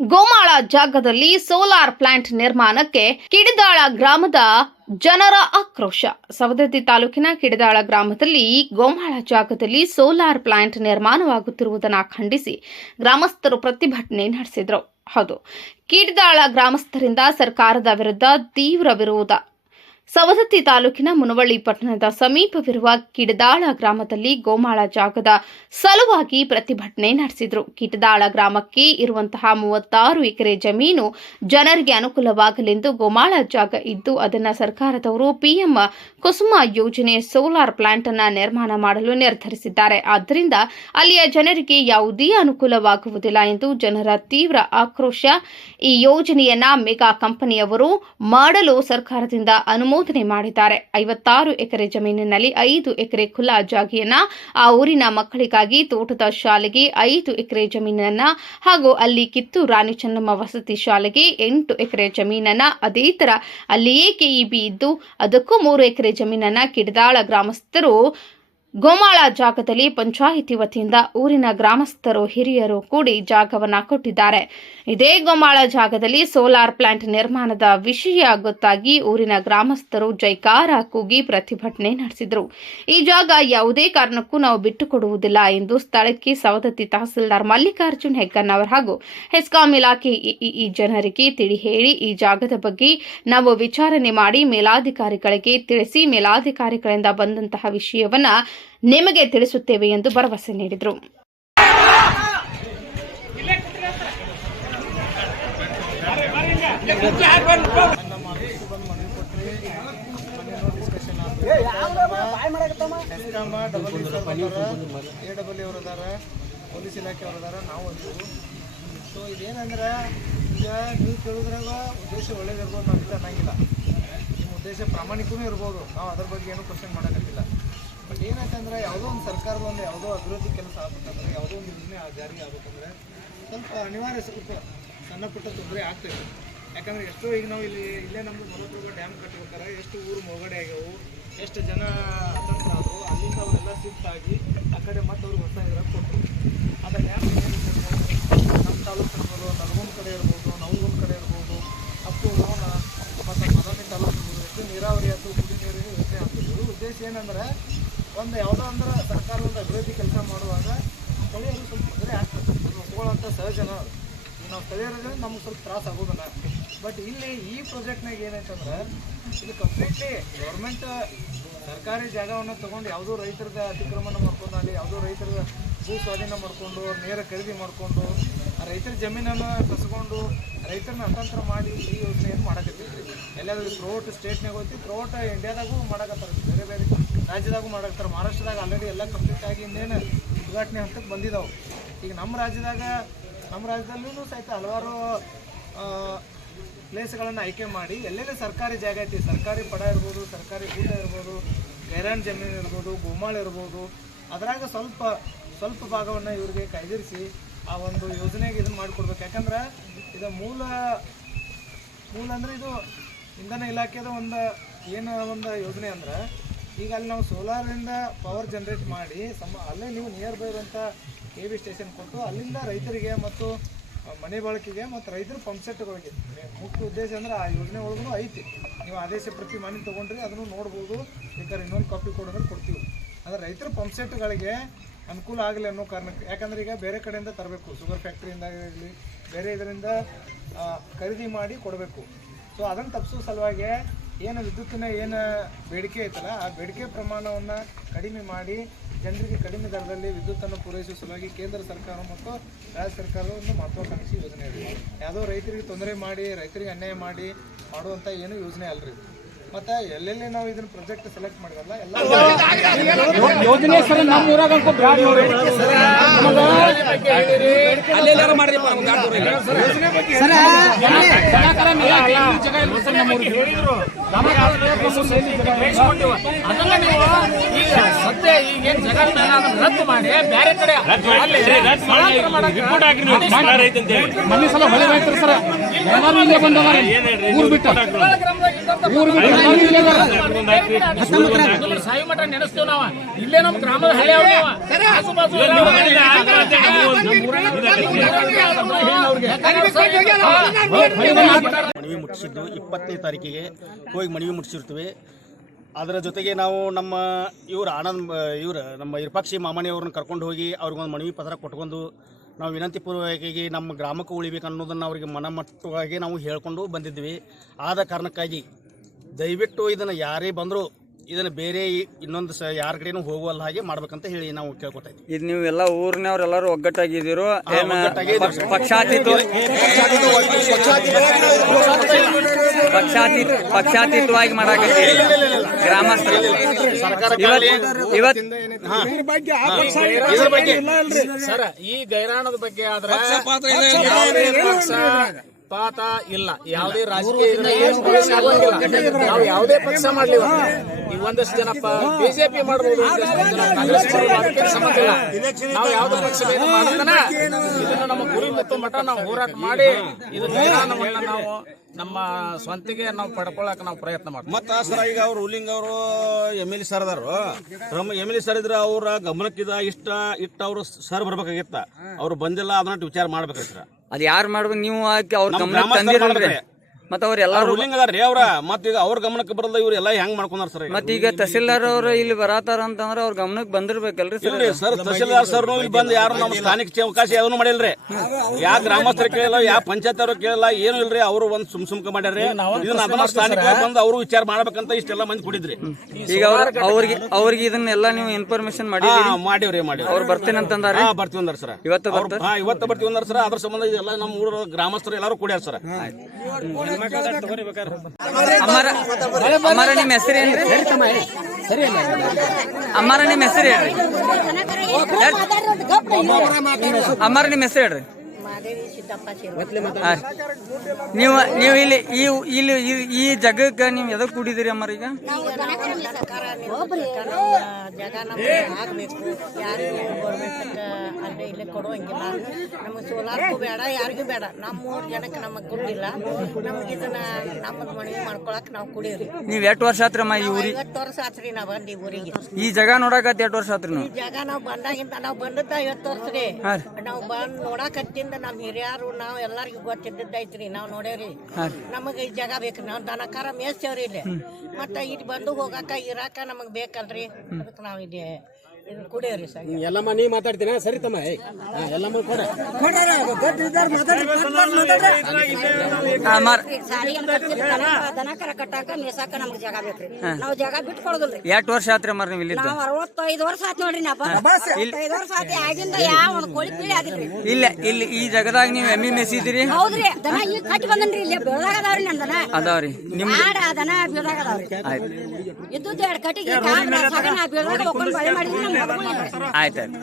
ಗೋಮಾಳ ಜಾಗದಲ್ಲಿ solar plant ನಿರ್ಮಾಣಕ್ಕೆ ಕಿಡಿದಾಳ ಗ್ರಾಮದ ಜನರ ಆಕ್ರೋಶ. ಸವದತ್ತಿ ತಾಲೂಕಿನ ಕಿಡದಾಳ ಗ್ರಾಮದಲ್ಲಿ ಗೋಮಾಳ ಜಾಗದಲ್ಲಿ ಸೋಲಾರ್ ಪ್ಲಾಂಟ್ ನಿರ್ಮಾಣವಾಗುತ್ತಿರುವುದನ್ನು ಖಂಡಿಸಿ ಗ್ರಾಮಸ್ಥರು ಪ್ರತಿಭಟನೆ ನಡೆಸಿದರು. ಹೌದು, ಕಿಡದಾಳ ಗ್ರಾಮಸ್ಥರಿಂದ ಸರ್ಕಾರದ ವಿರುದ್ಧ ತೀವ್ರ ವಿರೋಧ. ಸವದತ್ತಿ ತಾಲೂಕಿನ ಮುನವಳ್ಳಿ ಪಟ್ಟಣದ ಸಮೀಪವಿರುವ ಕಿಡದಾಳ ಗ್ರಾಮದಲ್ಲಿ ಗೋಮಾಳ ಜಾಗದ ಸಲುವಾಗಿ ಪ್ರತಿಭಟನೆ ನಡೆಸಿದರು. ಕಿಟದಾಳ ಗ್ರಾಮಕ್ಕೆ ಇರುವಂತಹ ಮೂವತ್ತಾರು ಎಕರೆ ಜಮೀನು ಜನರಿಗೆ ಅನುಕೂಲವಾಗಲೆಂದು ಗೋಮಾಳ ಜಾಗ ಇದ್ದು, ಅದನ್ನು ಸರ್ಕಾರದವರು ಪಿಎಂ ಕುಸುಮ ಯೋಜನೆ ಸೋಲಾರ್ ಪ್ಲಾಂಟ್ ಅನ್ನು ನಿರ್ಮಾಣ ಮಾಡಲು ನಿರ್ಧರಿಸಿದ್ದಾರೆ. ಆದ್ದರಿಂದ ಅಲ್ಲಿಯ ಜನರಿಗೆ ಯಾವುದೇ ಅನುಕೂಲವಾಗುವುದಿಲ್ಲ ಎಂದು ಜನರ ತೀವ್ರ ಆಕ್ರೋಶ. ಈ ಯೋಜನೆಯನ್ನ ಮೆಗಾ ಕಂಪನಿಯವರು ಮಾಡಲು ಸರ್ಕಾರದಿಂದ ಅನುಮೋದನೆ ಮಾಡಿದ್ದಾರೆ. ಐವತ್ತಾರು ಎಕರೆ ಜಮೀನಿನಲ್ಲಿ ಐದು ಎಕರೆ ಖುಲ್ಲಾ ಜಾಗಿಯನ್ನ ಆ ಊರಿನ ಮಕ್ಕಳಿಗಾಗಿ ತೋಟದ ಶಾಲೆಗೆ ಐದು ಎಕರೆ ಜಮೀನನ್ನ ಹಾಗೂ ಅಲ್ಲಿ ಕಿತ್ತು ರಾಣಿ ಚೆನ್ನಮ್ಮ ವಸತಿ ಶಾಲೆಗೆ ಎಂಟು ಎಕರೆ ಜಮೀನನ್ನ ಅದೇ ತರ ಅಲ್ಲಿಯೇ ಕೆಇಬಿ ಇದ್ದು, ಅದಕ್ಕೂ ಮೂರು ಎಕರೆ ಜಮೀನನ್ನ ಕಿಡದಾಳ ಗ್ರಾಮಸ್ಥರು ಗೋಮಾಳ ಜಾಗದಲ್ಲಿ ಪಂಚಾಯಿತಿ ವತಿಯಿಂದ ಊರಿನ ಗ್ರಾಮಸ್ಥರು ಹಿರಿಯರು ಕೂಡಿ ಜಾಗವನ್ನ ಕೊಟ್ಟಿದ್ದಾರೆ. ಇದೇ ಗೋಮಾಳ ಜಾಗದಲ್ಲಿ ಸೋಲಾರ್ ಪ್ಲಾಂಟ್ ನಿರ್ಮಾಣದ ವಿಷಯ ಗೊತ್ತಾಗಿ ಊರಿನ ಗ್ರಾಮಸ್ಥರು ಜೈಕಾರ ಕೂಗಿ ಪ್ರತಿಭಟನೆ ನಡೆಸಿದರು. ಈ ಜಾಗ ಯಾವುದೇ ಕಾರಣಕ್ಕೂ ನಾವು ಬಿಟ್ಟುಕೊಡುವುದಿಲ್ಲ ಎಂದು ಸ್ಥಳಕ್ಕೆ ಸವದತ್ತಿ ತಹಸೀಲ್ದಾರ್ ಮಲ್ಲಿಕಾರ್ಜುನ್ ಹೆಗ್ಗನ್ನವರ್ ಹಾಗೂ ಹೆಸ್ಕಾಂ ಇಲಾಖೆ ಈ ಜನರಿಗೆ ತಿಳಿ ಹೇಳಿ ಈ ಜಾಗದ ಬಗ್ಗೆ ನಾವು ವಿಚಾರಣೆ ಮಾಡಿ ಮೇಲಾಧಿಕಾರಿಗಳಿಗೆ ತಿಳಿಸಿ ಮೇಲಾಧಿಕಾರಿಗಳಿಂದ ಬಂದಂತಹ ವಿಷಯವನ್ನ ನಿಮಗೆ ತಿಳಿಸುತ್ತೇವೆ ಎಂದು ಭರವಸೆ ನೀಡಿದರು. ಎ ಡಬಲ್ ಅವ್ರು ಅದಾರ ಪೊಲೀಸ್ ಇಲಾಖೆ ಅವ್ರು ಅದಾರ ನಾವು ಅಂತೀವಿ ಸೊ ಇದೇನಂದ್ರೆ ಈಗ ನೀವು ಕೇಳಿದ್ರಾಗ ಉದ್ದೇಶ ಒಳ್ಳೇದಿರ್ಬೋದು ನಾವು ಇಲ್ಲ ಅನ್ನಂಗಿಲ್ಲ ನಿಮ್ಮ ಉದ್ದೇಶ ಪ್ರಾಮಾಣಿಕವೂ ಇರ್ಬೋದು ನಾವು ಅದ್ರ ಬಗ್ಗೆ ಏನು ಕ್ವಶನ್ ಮಾಡೋಕ್ಕಾಗಿಲ್ಲ ಬಟ್ ಏನಾಯ್ತಂದ್ರೆ ಯಾವುದೋ ಒಂದು ಸರ್ಕಾರದ ಒಂದು ಯಾವುದೋ ಅಭಿವೃದ್ಧಿ ಕೆಲಸ ಆಗ್ಬೇಕಂದ್ರೆ ಯಾವುದೋ ಒಂದು ಯೋಜನೆ ಜಾರಿ ಆಗ್ಬೇಕಂದ್ರೆ ಸ್ವಲ್ಪ ಅನಿವಾರ್ಯ ಸ್ವಲ್ಪ ಸಣ್ಣ ಪುಟ್ಟ ತೊಂದರೆ ಆಗ್ತೈತೆ ಯಾಕಂದ್ರೆ ಎಷ್ಟೋ ಈಗ ನಾವು ಇಲ್ಲಿ ಇಲ್ಲೇ ನಮ್ಮದು ಮಲಪ್ರಭಾ ಡ್ಯಾಮ್ ಕಟ್ಬೇಕಾರೆ ಎಷ್ಟು ಊರು ಮುಳುಗಡೆ ಆಗ್ಯಾವು ಎಷ್ಟು ಜನ ಅತಂತ್ರ ಆದರು ಅಲ್ಲಿಂದ ಅವರೆಲ್ಲ ಶಿಫ್ಟ್ ಆಗಿ ಆ ಕಡೆ ಮತ್ತೆ ಅವ್ರಿಗೆ ಹೊಸ ಇದ್ರೆ ಕೊಟ್ಟರು ಆ ಡ್ಯಾಮ್ ನಮ್ಮ ತಾಲೂಕು ಇರ್ಬೋದು ನಲ್ಗೊಂದು ಕಡೆ ಇರ್ಬೋದು ನವಗುಂದ ಕಡೆ ಇರ್ಬೋದು ಅಪ್ಪು ಲೋಣ ಮತ್ತು ಮದನಿ ತಾಲೂಕು ಇರ್ಬೋದು, ಎಷ್ಟು ನೀರಾವರಿ ಆಯ್ತು ಕುಡಿ ನೀರಿಗೆ ಯೋಜನೆ ಆಗ್ತಿದ್ರು ಉದ್ದೇಶ ಏನಂದ್ರೆ ಒಂದು ಯಾವುದೋ ಅಂದ್ರೆ ಸರ್ಕಾರ ಒಂದು ಅಭಿವೃದ್ಧಿ ಕೆಲಸ ಮಾಡುವಾಗ ಸ್ಥಳೀಯರು ಸ್ವಲ್ಪ ತೊಂದರೆ ಆಗ್ತದೆ. ಒಪ್ಕೊಳ್ಳೋಂಥ ಸಹಜನ ನಾವು ಸ್ಥಳೀಯರಿಗೆ ನಮ್ಗೆ ಸ್ವಲ್ಪ ತ್ರಾಸ ಆಗೋದಿಲ್ಲ. ಬಟ್ ಇಲ್ಲಿ ಈ ಪ್ರಾಜೆಕ್ಟ್ನಾಗ ಏನಾಯ್ತಂದ್ರೆ ಇದು ಕಂಪ್ಲೀಟ್ಲಿ ಗೌರ್ಮೆಂಟ್ ಸರ್ಕಾರಿ ಜಾಗವನ್ನು ತೊಗೊಂಡು ಯಾವುದೋ ರೈತರದ ಅತಿಕ್ರಮಣ ಅಲ್ಲಿ ಯಾವುದೋ ರೈತರ ಭೂ ಸ್ವಾಧೀನ ಮಾಡಿಕೊಂಡು ನೇರ ಖರೀದಿ ಮಾಡಿಕೊಂಡು ರೈತರ ಜಮೀನನ್ನು ಕಸ್ಕೊಂಡು ರೈತರನ್ನ ಅತಂತ್ರ ಮಾಡಿ ಈ ಯೋಜನೆಯನ್ನು ಮಾಡಕತ್ತೀವಿ ಎಲ್ಲಾದ್ರೂ ಥ್ರೋಟ್ ಸ್ಟೇಟ್ನಾಗ ಹೋಗ್ತೀವಿ ಥ್ರೋಟ್ ಇಂಡಿಯಾದಾಗೂ ಮಾಡಕತ್ತಾರ, ಬೇರೆ ಬೇರೆ ರಾಜ್ಯದಾಗೂ ಮಾಡಕತ್ತಾರೆ. ಮಹಾರಾಷ್ಟ್ರದಾಗ ಆಲ್ರೆಡಿ ಎಲ್ಲ ಕಂಪ್ಲೀಟ್ ಆಗಿ ಇನ್ನೇನು ಉದ್ಘಾಟನೆ ಹಂತಕ್ಕೆ ಬಂದಿದ್ದಾವೆ ಈಗ ನಮ್ಮ ರಾಜ್ಯದಾಗ ನಮ್ಮ ರಾಜ್ಯದಲ್ಲೂ ಸಹಿತ ಹಲವಾರು ಪ್ಲೇಸ್ಗಳನ್ನು ಆಯ್ಕೆ ಮಾಡಿ ಎಲ್ಲೆಲ್ಲಿ ಸರ್ಕಾರಿ ಜಾಗ ಐತಿ, ಸರ್ಕಾರಿ ಪಡ ಇರ್ಬೋದು, ಸರ್ಕಾರಿ ಊಟ ಇರ್ಬೋದು ಗೈರಾನ್ ಜಮೀನು ಇರ್ಬೋದು, ಗೋಮಾಳ ಇರ್ಬೋದು, ಅದರಾಗ ಸ್ವಲ್ಪ ಸ್ವಲ್ಪ ಭಾಗವನ್ನು ಇವ್ರಿಗೆ ಕಾಯ್ದಿರಿಸಿ ಆ ಒಂದು ಯೋಜನೆಗೆ ಇದನ್ನು ಮಾಡಿಕೊಡ್ಬೇಕು. ಯಾಕಂದ್ರೆ ಇದು ಮೂಲ ಮೂಲ ಅಂದ್ರೆ ಇದು ಇಂಧನ ಇಲಾಖೆದ ಒಂದು ಏನು ಒಂದು ಯೋಜನೆ ಅಂದ್ರೆ ಈಗ ಅಲ್ಲಿ ನಾವು ಸೋಲಾರಿಂದ ಪವರ್ ಜನ್ರೇಟ್ ಮಾಡಿ ಸಮ, ಅಲ್ಲೇ ನೀವು ನಿಯರ್ ಬೈ ಇರುವಂಥ ಕೆ ವಿ ಸ್ಟೇಷನ್ ಕೊಟ್ಟು ಅಲ್ಲಿಂದ ರೈತರಿಗೆ ಮತ್ತು ಮನೆ ಬಳಕೆಗೆ ಮತ್ತು ರೈತರ ಪಂಪ್ಸೆಟ್ಗಳಿಗೆ ಮುಖ್ಯ ಉದ್ದೇಶ ಅಂದ್ರೆ ಆ ಯೋಜನೆ ಒಳಗೂ ಐತಿ. ನೀವು ಆದೇಶ ಪ್ರತಿ ಮನೆ ತೊಗೊಂಡ್ರಿ, ಅದನ್ನು ನೋಡ್ಬೋದು. ಬೇಕಾದ್ರೆ ಇನ್ನೊಂದು ಕಾಪಿ ಕೊಡೋದ್ರೆ ಕೊಡ್ತೀವಿ. ಅಂದ್ರೆ ರೈತರ ಪಂಪ್ಸೆಟ್ಗಳಿಗೆ ಅನುಕೂಲ ಆಗಲಿ ಅನ್ನೋ ಕಾರಣಕ್ಕೆ, ಯಾಕಂದ್ರೆ ಈಗ ಬೇರೆ ಕಡೆಯಿಂದ ತರಬೇಕು ಶುಗರ್ ಫ್ಯಾಕ್ಟ್ರಿಯಿಂದ ಆಗಲಿ, ಬೇರೆ ಇದರಿಂದ ಖರೀದಿ ಮಾಡಿ ಕೊಡಬೇಕು. ಸೊ ಅದನ್ನು ತಪ್ಪಿಸೋ ಸಲುವಾಗಿ ಏನು ವಿದ್ಯುತ್ತಿನ ಏನು ಬೇಡಿಕೆ ಐತಲ್ಲ, ಆ ಬೇಡಿಕೆ ಪ್ರಮಾಣವನ್ನು ಕಡಿಮೆ ಮಾಡಿ, ಜನರಿಗೆ ಕಡಿಮೆ ದರದಲ್ಲಿ ವಿದ್ಯುತ್ತನ್ನು ಪೂರೈಸುವ ಸಲುವಾಗಿ ಕೇಂದ್ರ ಸರ್ಕಾರ ಮತ್ತು ರಾಜ್ಯ ಸರ್ಕಾರದ ಒಂದು ಮಹತ್ವಾಕಾಂಕ್ಷಿ ಯೋಜನೆ ಇದೆ ಯಾವುದೋ ರೈತರಿಗೆ ತೊಂದರೆ ಮಾಡಿ, ರೈತರಿಗೆ ಅನ್ಯಾಯ ಮಾಡಿ ಮಾಡುವಂಥ ಏನು ಯೋಜನೆ ಅಲ್ರಿ? ಮತ್ತು ಎಲ್ಲೆಲ್ಲಿ ನಾವು ಇದನ್ನ ಪ್ರಾಜೆಕ್ಟ್ ಸೆಲೆಕ್ಟ್ ಮಾಡಿದಲ್ಲ ಎಲ್ಲ ಯೋಜನೆ ಸರ್ ನಮ್ಮ ಊರಾಗ ಸದ್ಯ ಈಗ ಜಾಗ ರದ್ದು ಮಾಡಿ ಬೇರೆ ಕಡೆ ಮೊನ್ನೆ ಸಲ ಹೊಳೆ ರೈತರು ಸರ್. ಬಂದವ ಊರ್ ಬಿಟ್ಟು. ಊರ್ ಬಿಟ್ಟು. ಮನವಿ ಮುಟ್ಟಿಸಿದ್ದು ಇಪ್ಪತ್ತನೇ ತಾರೀಕಿಗೆ ಹೋಗಿ ಮನವಿ ಮುಟ್ಟಿಸಿರ್ತೀವಿ. ಅದರ ಜೊತೆಗೆ ನಾವು ನಮ್ಮ ಇವ್ರು ಆನಂದ್, ಇವ್ರು ನಮ್ಮ ಇರ್ಪಾಕ್ಷಿ ಮಾಮನಿ ಅವ್ರನ್ನ ಕರ್ಕೊಂಡು ಹೋಗಿ ಅವ್ರಿಗೊಂದು ಮನವಿ ಪತ್ರ ಕೊಟ್ಕೊಂಡು ನಾವು ವಿನಂತಿ ಪೂರ್ವಕವಾಗಿ ನಮ್ಮ ಗ್ರಾಮಕ್ಕೆ ಉಳಿಬೇಕು ಅನ್ನೋದನ್ನು ಅವರಿಗೆ ಮನಮಟ್ಟವಾಗಿ ನಾವು ಹೇಳ್ಕೊಂಡು ಬಂದಿದ್ವಿ. ಆದ ಕಾರಣಕ್ಕಾಗಿ ದಯವಿಟ್ಟು ಇದನ್ನು ಯಾರೇ ಬಂದರೂ ಇದನ್ನು ಬೇರೆ ಇನ್ನೊಂದು ಸ ಯಾರ ಕಡೆನೂ ಹೋಗುವಲ್ಲ ಹಾಗೆ ಮಾಡ್ಬೇಕಂತ ಹೇಳಿ ನಾವು ಕೇಳ್ಕೊತಾ ಇದ್ವಿ ಇದು ನೀವು ಎಲ್ಲ ಊರಿನವರೆಲ್ಲರೂ ಎಲ್ಲರೂ ಒಗ್ಗಟ್ಟಾಗಿದ್ದೀರೋ? ಏನ ಒಗ್ಗಟ್ಟಾಗಿದ್ದೀವಿ. ಪಕ್ಷ- ಪಕ್ಷಾತೀತ ಪಕ್ಷಾತೀತ ಪಕ್ಷಾತೀತವಾಗಿ ಮಾಡಾಕತ್ತೀರಿ. ಗ್ರಾಮಸ್ಥರ. ಇವತ್ತು ಇವತ್ತು ಇದ್ರ ಬಗ್ಗೆ ಸರ್ ಈ ಗೈರಾಣದ ಬಗ್ಗೆ ಆದ್ರೆ ಯಾವುದೇ ಪಕ್ಷ ಪಾತ ಇಲ್ಲ. ಯಾವುದೇ ರಾಜಕೀಯ ಇದನ್ನ. ನಾವು ಯಾವುದೇ ಪಕ್ಷ ಮಾಡ್ಲಿ. ಈಗ ಒಂದಷ್ಟು ಜನ ಬಿಜೆಪಿ ಮಾಡಬಹುದು ಕಾಂಗ್ರೆಸ್ ಇಲ್ಲ ನಾವು ಯಾವುದೇ ಪಕ್ಷ ಇದನ್ನು ನಮ್ಮ ಗುರಿ ಮತ್ತು ಮಠ ನಾವು ಹೋರಾಟ ಮಾಡಿ ಇದು ಗೈರಾಣವನ್ನ ನಾವು ನಮ್ಮ ಸ್ವಂತಿಗೆ ನಾವು ಪಡ್ಕೊಳಕ್ ನಾವು ಪ್ರಯತ್ನ ಮಾಡ್ತೀವಿ. ಮತ್ತ ಸರ್ ಈಗ ಅವ್ರು ರೂಲಿಂಗ್ ಅವರು ಎಂ ಎಲ್ ಎ ಸರ್ ಅದಾರು. ನಮ್ಮ ಎಂ ಎಲ್ ಎ ಸರ್ ಇದ್ರೆ ಅವ್ರ ಗಮನಕ್ಕಿದ ಇಷ್ಟ ಇಟ್ಟ ಅವರು ಸರ್ ಬರ್ಬೇಕಾಗಿತ್ತ. ಅವ್ರು ಬಂದಿಲ್ಲ ಅದನ್ನ ವಿಚಾರ ಮಾಡ್ಬೇಕ್ರಿ ಸರ್ ಅದು ಯಾರು ಮಾಡ್ಬೇಕು ನೀವು ಹಾಕಿ ಅವ್ರ ಗಮನ ತಂದಿರಲ್ರಿ. ಮತ್ತೆ ಅವ್ರು ಎಲ್ಲಾರು ರೂಲಿಂಗ್ ಅದಾರ್ರಿ ಅವ್ರ. ಮತ್ತ ಈಗ ಅವ್ರ ಗಮನಕ್ಕೆ ಬರಲ್ಲ ಇವ್ರು ಎಲ್ಲ ಹೆಂಗ್ ಮಾಡ್ಕೊಂಡಾರ ಸರ್ ಮತ್ತ ಈಗ ತಹಸೀಲ್ದಾರ್ ಅವ್ರು ಇಲ್ಲಿ ಬರತಾರ ಅಂತಂದ್ರೆ ಅವ್ರ ಗಮನಕ್ಕೆ ಬಂದಿರ್ಬೇಕಲ್ರಿ ಸರ್. ಇಲ್ರಿ ಸರ್ ತಹಸೀಲ್ದಾರ್ ಸರ್ ಇಲ್ಲಿ ಬಂದು ಯಾರು ನಮ್ಮ ಸ್ಥಾನಿಕ ಚೌಕಾಸಿ ಯಾವನು ಮಾಡಿಲ್ರಿ. ಯಾ ಗ್ರಾಮಸ್ಥರು ಕೇಳಲ್ಲ ಯಾ ಪಂಚಾಯತ್ ಅವ್ರು ಕೇಳಿಲ್ಲ ಏನು ಇಲ್ರಿ ಅವರು ಒಂದ್ ಸುಮ್ ಸುಮ್ಕ ಮಾಡ್ಯಾರ್ರಿ. ಇದನ್ನ ಅದನ್ನ ಸ್ಥಾನಿಕ ಬಂದು ಅವರು ವಿಚಾರ ಮಾಡ್ಬೇಕಂತ ಇಷ್ಟೆಲ್ಲ ಮಂದಿ ಕುಡಿದ್ರಿ. ಈಗ ಅವ್ರ ಅವ್ರಿಗೆ ಅವ್ರಿಗೆ ಇದನ್ನೆಲ್ಲ ನೀವು ಇನ್ಫಾರ್ಮೇಶನ್ ಮಾಡಿ ಮಾಡಿವ್ರಿ ಮಾಡಿ ಅವ್ರು ಬರ್ತೇನೆ ಅಂತಂದಾರೆ ಹಾ ಬರ್ತೀವಿ ಅಂದಾರ ಸರ್. ಇವತ್ತು ಬರ್ತಾರೆ? ಹಾ ಇವತ್ತು ಬರ್ತೀವಿ ಅಂದಾರ ಸರ್. ಅದ್ರ ಸಂಬಂಧ ಎಲ್ಲ ನಮ್ಮ ಊರ ಗ್ರಾಮಸ್ಥರು ಎಲ್ಲಾರು ಕೂಡ್ಯಾರ ಸರ್. ಅಮ್ಮಾರ ಅಮ್ಮಾರ ನಿಮ್ಮ ಹೆಸರು ಏನ್ರಿ ಅಮ್ಮಾರ ನಿಮ್ಮ ಹೆಸರು ಹೇಳ್ರಿ ಅಮ್ಮಾರ ನಿಮ್ಮ ಹೆಸರು ಹೇಳ್ರಿ. ನೀವು ನೀವು ಇಲ್ಲಿ ಈ ಇಲ್ಲಿ ಈ- ಜಗಕ್ಕೆ ನೀವು ಎದಕ್ ಕೂಡಿದಿರಿ ಅಮ್ಮ ಈಗ? ಜಾಗ ನಮ್ಗೆ ಸೋಲಾರ್ಗೂ ಬೇಡ ಯಾರಿಗೂ ಬೇಡ ನಮ್ಮ ಮೂರು ಜನಕ್ಕೆ ನಮಗೆ ಕೊಟ್ಟಿಲ್ಲ ನಮಗೆ ಇದನ್ನ ನಮ್ಮದು ಮನವಿ ಮಾಡ್ಕೊಳಕ್ ನಾವು ಕುಡಿಯೋರಿ ನೀವ್ ಎಷ್ಟು ವರ್ಷ ಆತ್ರಮ್ಮ ಈ ಊರಿಗೆ ಐವತ್ತು ವರ್ಷ ಆತ್ರಿ ನಾವು ಬಂದು ಈ ಊರಿಗೆ? ಈ ಜಗ ನೋಡಕ್ ಎಷ್ಟು ವರ್ಷ ಆತ್ರಿ ಈ ನೀವು ಜಾಗ ನಾವು ಬಂದಾಗಿಂದ ನಾವು ಬಂದದ್ದ ಐವತ್ತು ವರ್ಷ ರೀ. ನಾವ್. ನಾವು ಬಂದ್ ನೋಡಕತ್ತಿಂದ ನಮ್ಮ ಹಿರಿಯರು ನಾವು ಎಲ್ಲರಿಗೂ ಗೊತ್ತಿದ್ದೈತ್ರಿ ನಾವು ನೋಡೇವ್ರಿ. ನಮಗೆ ಈ ಜಾಗ ಬೇಕು ನಾವು ದನಕಾರ ಮೇಯಿಸ್ತೇವ್ರಿ ಇಲ್ಲಿ. ಮತ್ತೆ ಇಲ್ಲಿ ಬಂದು ಹೋಗಾಕ ಇರಾಕ ನಮಗೆ ಬೇಕಲ್ರಿ. ಅದಕ್ಕೆ ನಾವು ಇಲ್ಲಿ ಇದು ಎಲ್ಲಮ್ಮ ನೀ ಮಾತಾಡ್ತೀನ ಸರಿ ತಮ್ಮ ಎಲ್ಲಮ್ಮ ಕೊಡ ಅಮ್ಮಾರ ದನಕರ ಕಟ್ಟಾಕ ಮೇಸಾಕ ನಮ್ಗೆ ಜಾಗ ಬೇಕ್ರಿ. ನಾವ್ ಜಾಗ ಬಿಟ್ಟು ಕೊಡೋದಿಲ್ರಿ ಎಷ್ಟು ವರ್ಷ ಆತ್ರಿ ಮರ್ ನೀವು ಇಲ್ಲಿ ನಾವ್ ಅರವತ್ತೈದು ವರ್ಷ ಆತ್ ನೋಡ್ರಿ ವರ್ಷ ಆತ ಆಗಿಂದ ಯಾವ ಒಂದು ಕೋಳಿ ಪೀಳಿ ಆಗಿಲ್ರಿ ಇಲ್ಲ ಇಲ್ಲಿ ಈ ಜಾಗದಾಗ ನೀವು ಎಮ್ಮಿ ಮೇಸಿದಿರಿ ಹೌದ್ರಿ. ದನ ಈಗ ಕಟ್ಟಿ ಬಂದನ್ರಿ ಇಲ್ಲಿ. ಬೆಳದಾಗ ಅದಾವ್ರಿ ದನ. ಅದಾವ್ರಿ ನಿಮ್ ಆಡ ದನ ಬೆಳದಾಗ ಅದಾವ್ರಿ ಎರಡು ಕಟ್ಟಿಗೆ ಬೆಳದಾಗ ಒಕ್ಕೊಂಡು ಬಳೆ ಮಾಡಿದ್ರಿ ಆಯ್ತಾಯ್ತು